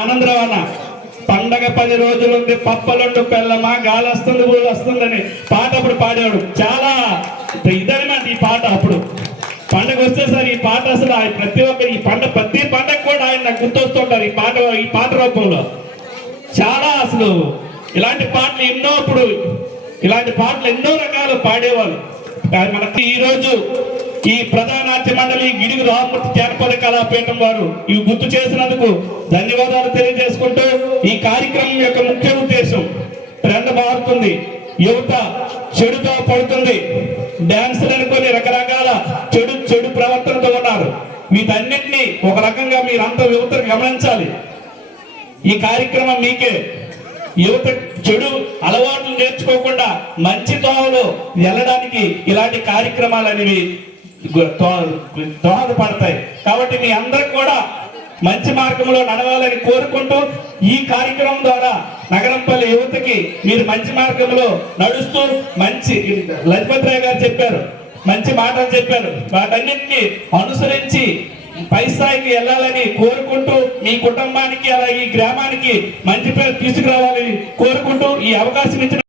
ఆనందరావు అన్న పండగ 10 రోజులుంది పప్పలుండు పెళ్ళమా గాలి వస్తుంది ఊరు వస్తుందని పాట అప్పుడు పాడేవాడు. చాలా ఇదనమాట ఈ పాట. అప్పుడు పండగ వచ్చేసరి ఈ పాట అసలు ప్రతి ఒక్కరు ఈ ప్రతి పండగ కూడా ఆయన నాకు గుర్తొస్తుంటారు ఈ పాట రూపంలో. చాలా అసలు ఇలాంటి పాటలు ఎన్నో ఇలాంటి పాటలు ఎన్నో రకాలు పాడేవాళ్ళు. మనకి ఈరోజు ఈ ప్రధాన నాట్య మండలి గిడుగు రామూర్తి జానపద కళాపీఠం వారు ఇవి గుర్తు చేసినందుకు ధన్యవాదాలు తెలియజేసుకుంటూ, ఈ కార్యక్రమం యొక్క ముఖ్య ఉద్దేశం ట్రెండ్ మారుతుంది, యువత చెడుతో పడుతుంది, డాన్సులు అనుకొని రకరకాల చెడు ప్రవర్తనతో ఉన్నారు. వీటన్నిటినీ ఒక రకంగా మీరంతా యువతను గమనించాలి. ఈ కార్యక్రమం మీకే. యువత చెడు అలవాట్లు నేర్చుకోకుండా మంచి తోవలో వెళ్ళడానికి ఇలాంటి కార్యక్రమాలు అనేవి దోహదపడతాయి. కాబట్టి మీ అందరికి కూడా మంచి మార్గంలో నడవాలని కోరుకుంటూ, ఈ కార్యక్రమం ద్వారా నగరంపల్లి యువతకి మీరు మంచి మార్గంలో నడుస్తూ మంచి లజపతిరాయ్ గారు చెప్పారు, మంచి మాటలు చెప్పారు, వాటన్నిటిని అనుసరించి పై స్థాయికి వెళ్ళాలని కోరుకుంటూ, మీ కుటుంబానికి అలాగే ఈ గ్రామానికి మంచి పేరు తీసుకురావాలని కోరుకుంటూ, ఈ అవకాశం ఇచ్చిన